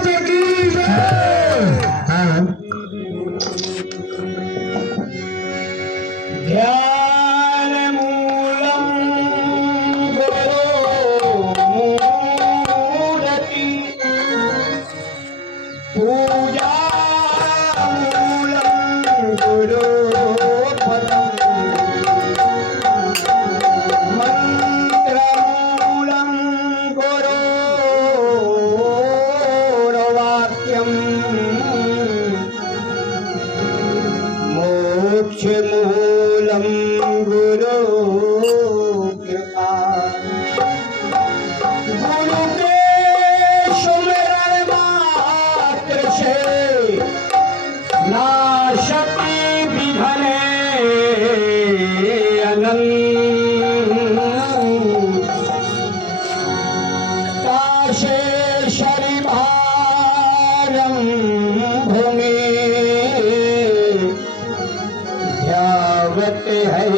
महाराज की जय। ध्यान मूलम गुरो मूर्ति पूजा मूलम गुरो मूलम गुरु कृपा। गुरु के सुमिरन मात्र से नाशति विघ्न अनंत। काशे शरीभारं भूमि ध्यावत है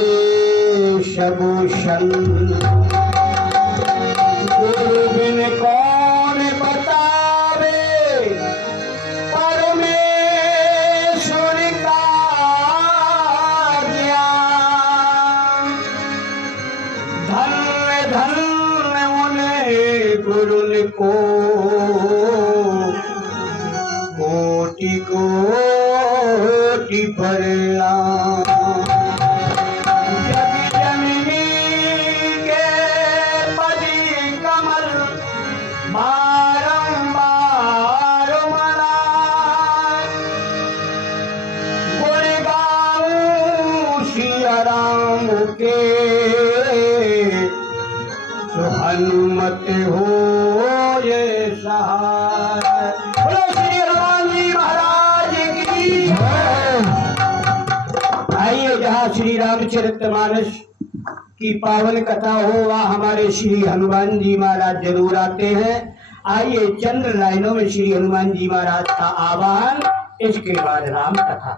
सबूषण। गुरु बिन कौन बतावे परमेश्वर का ज्ञान। धन्य धन्य उन्हें गुरु को कोटि कोटि प्रणाम। बारंबार मनाए गुण गाऊं सिया राम के। तो हनुमत हो ये सहाय। बोलो श्री हनुमान जी महाराज की जय। आइए जहाँ श्री रामचरितमानस की पावन कथा हो वहाँ हमारे श्री हनुमान जी महाराज जरूर आते हैं। आइए चंद्र लाइनों में श्री हनुमान जी महाराज का आह्वान, इसके बाद राम कथा।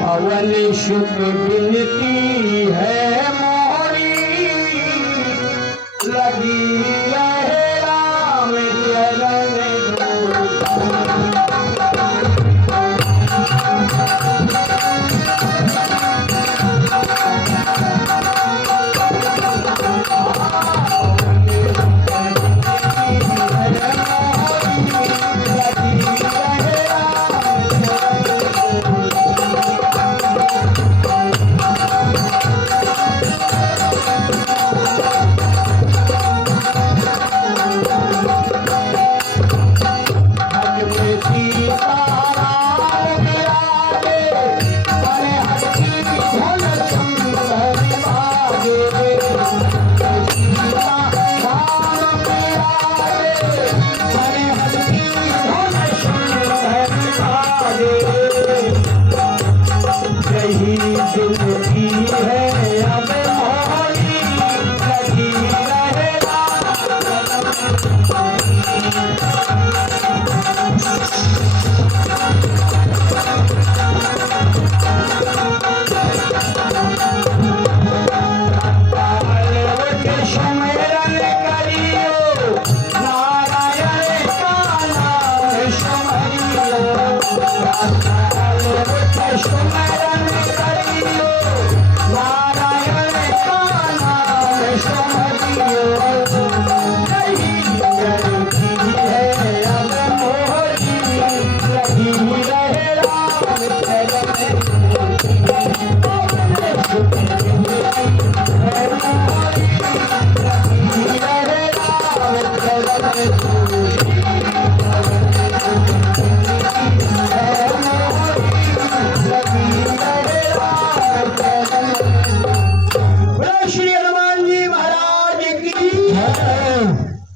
पवन सुत विनती है मोरी लगी है राम चरण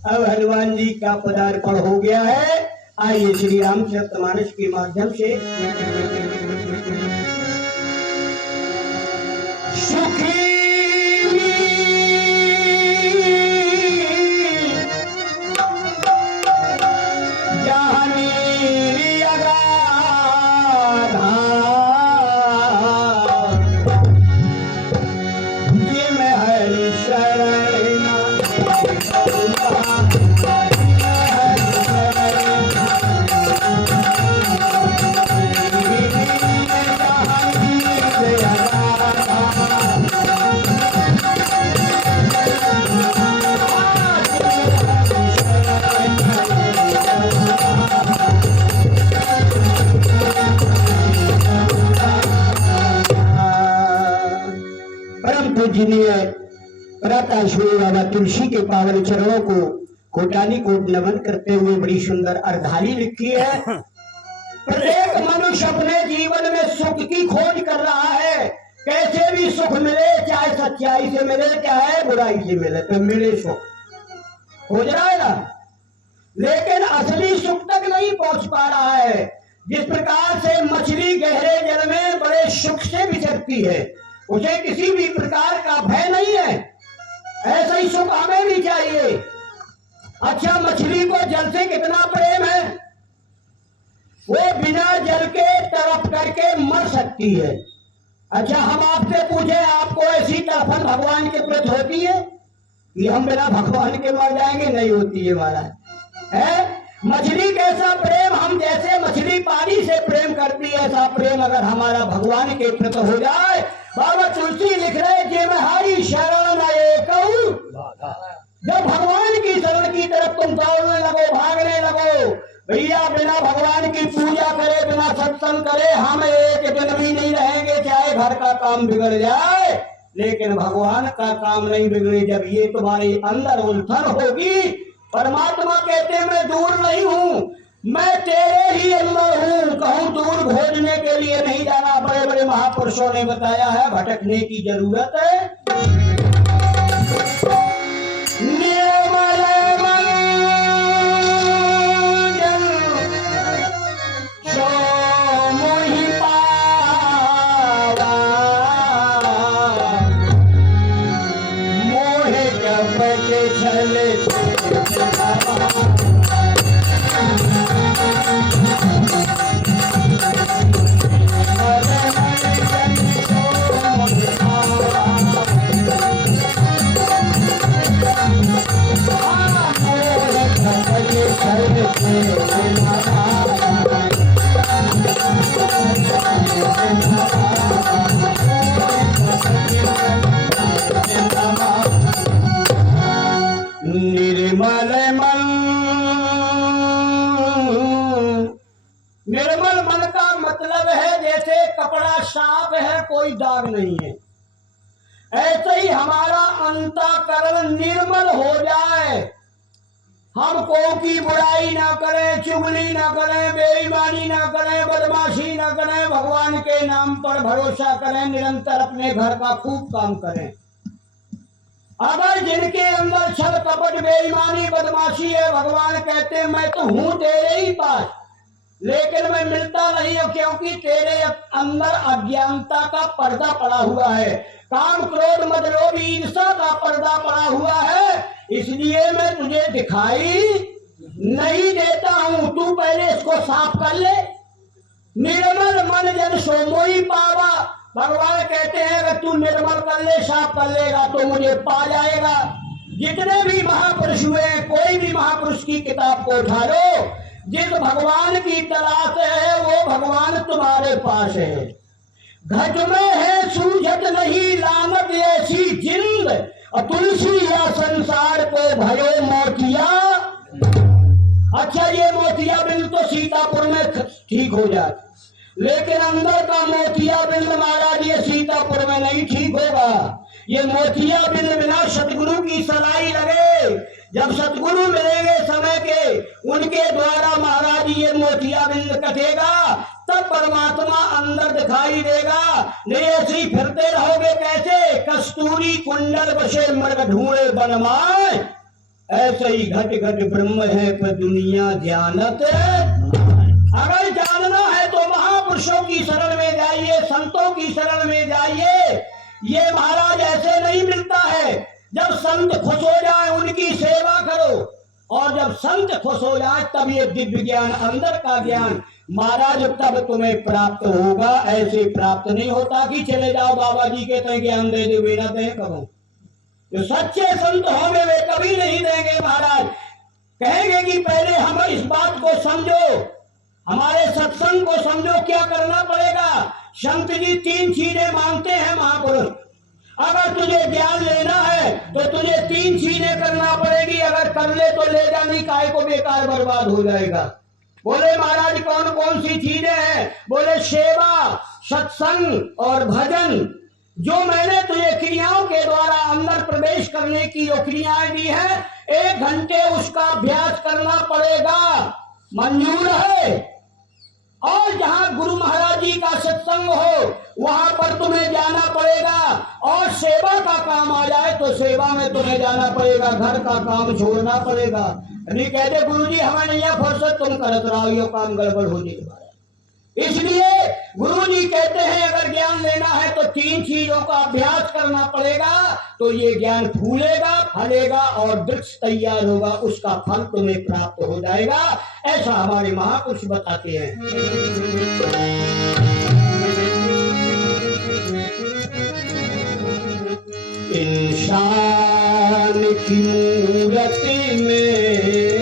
अब हनुमान जी का पदार्पण हो गया है। आइए श्री रामचरितमानस के माध्यम से सुखी परम पूजनीय प्रातः श्री बाबा तुलसी के पावन चरणों को कोटानी कोट नमन करते हुए बड़ी सुंदर अर्धाली लिखी है। प्रत्येक मनुष्य अपने जीवन में सुख की खोज कर रहा है। कैसे भी सुख मिले, चाहे सच्चाई से मिले चाहे बुराई से मिले, तो मिले सुख खोज रहा है ना, लेकिन असली सुख तक नहीं पहुंच पा रहा है। जिस प्रकार से मछली गहरे जल में बड़े सुख से विचरती है, उसे किसी भी प्रकार का भय नहीं है, ऐसा ही सुख हमें भी चाहिए। अच्छा, मछली को जल से कितना प्रेम है, वो बिना जल के तड़प करके मर सकती है। अच्छा, हम आपसे पूछे, आपको ऐसी तड़फन भगवान के प्रति होती है कि हम बिना भगवान के मर जाएंगे? नहीं होती है महाराज। है मछली कैसा प्रेम, हम जैसे मछली पानी से प्रेम करती है, ऐसा प्रेम अगर हमारा भगवान के प्रति हो जाए। बाबा तुलसी लिख रहे जे हरि शरण कहूं, जब भगवान की शरण की तरफ तुम दौड़ने लगो, भागने लगो, भैया बिना भगवान की पूजा करे, बिना सत्संग करे, हम एक दिन भी नहीं रहेंगे, चाहे घर का काम बिगड़ जाए, लेकिन भगवान का काम नहीं बिगड़े। जब ये तुम्हारे अंदर उलझन होगी, परमात्मा कहते मैं दूर नहीं हूँ, मैं तेरे ही अंदर हूँ, कहूँ दूर खोजने के लिए नहीं जाना। बड़े बड़े महापुरुषों ने बताया है, भटकने की जरूरत है। निर्मल मन का मतलब है जैसे कपड़ा साफ है, कोई दाग नहीं है, ऐसे ही हमारा अंतःकरण निर्मल हो जाए। हम कोई की बुराई ना करें, चुगली ना करें, बेईमानी ना करें, बदमाशी ना करें, भगवान के नाम पर भरोसा करें, निरंतर अपने घर का खूब काम करें। अगर जिनके अंदर छल कपट बेईमानी बदमाशी है, भगवान कहते हैं मैं तो हूं तेरे ही पास, लेकिन मैं मिलता नहीं हूं, क्योंकि तेरे अंदर अज्ञानता का पर्दा पड़ा हुआ है, काम क्रोध मद लोभ ईर्ष्या का पर्दा पड़ा हुआ है, इसलिए मैं तुझे दिखाई नहीं देता हूं। तू पहले इसको साफ कर ले। निर्मल मन जन सो मोहि पावा, भगवान कहते हैं अगर तू निर्मल कर ले, साफ कर लेगा तो मुझे पा जाएगा। जितने भी महापुरुष हुए, कोई भी महापुरुष की किताब को उठा लो, जिस भगवान की तलाश है वो भगवान तुम्हारे पास है। घट में है सूझत नहीं लानत ऐसी जिंद, और तुलसी या संसार को भयो मोतिया। अच्छा, ये मोतिया बिंद तो सीतापुर में ठीक हो जाए, लेकिन अंदर का मोतिया बिंद महाराज ये सीतापुर में नहीं ठीक होगा। ये मोतिया बिंद बिना सतगुरु की सलाई लगे, जब सतगुरु मिलेंगे समय के, उनके द्वारा महाराज ये मोतिया बिंद कटेगा, तब परमात्मा अंदर दिखाई देगा। नहीं ऐसे ही फिरते रहोगे कैसे, कस्तूरी कुंडल बसे मृग ढूंढे बनमाए, ऐसे ही घट घट ब्रह्म है पर दुनिया जानत। अगर जानना है तो महापुरुषों की शरण में जाइए, संतों की शरण में जाइए। ये महाराज ऐसे नहीं मिलता है। जब संत खुश हो जाए उनकी सेवा करो, और जब संत खुश हो जाए तब ये दिव्य ज्ञान, अंदर का ज्ञान महाराज तब तुम्हें प्राप्त होगा। ऐसे प्राप्त नहीं होता कि चले जाओ बाबा जी के तय ज्ञान दे दे, वे ना दे करो। जो सच्चे संत होंगे वे कभी नहीं देंगे महाराज, कहेंगे कि पहले हम इस बात को समझो, हमारे सत्संग को समझो, क्या करना पड़ेगा। संत जी 3 चीजें मांगते हैं महापुरुष। अगर तुझे ज्ञान लेना है तो तुझे 3 चीजें करना पड़ेगी, अगर कर ले तो ले जानी, काहे को बेकार बर्बाद हो जाएगा। बोले महाराज कौन कौन सी चीजें हैं? बोले सेवा, सत्संग और भजन। जो मैंने तुझे क्रियाओं के द्वारा अंदर प्रवेश करने की जो क्रियाएं दी है, 1 घंटे उसका अभ्यास करना पड़ेगा, मंजूर है। और जहां गुरु महाराज जी का सत्संग हो वहां पर तुम्हें जाना पड़ेगा। और सेवा का काम आ जाए तो सेवा में तुम्हें जाना पड़ेगा, घर का काम छोड़ना पड़ेगा। नहीं कहते गुरु जी हमें नहीं है फुर्सत, तुम करत रहो, ये काम गड़बड़ हो जाएगा। इसलिए गुरु जी कहते हैं अगर ज्ञान लेना है तो 3 चीजों का अभ्यास करना पड़ेगा, तो ये ज्ञान फूलेगा, फलेगा और वृक्ष तैयार होगा, उसका फल तुम्हें प्राप्त हो जाएगा। ऐसा हमारे महापुरुष बताते हैं। इंसान की मूर्ति में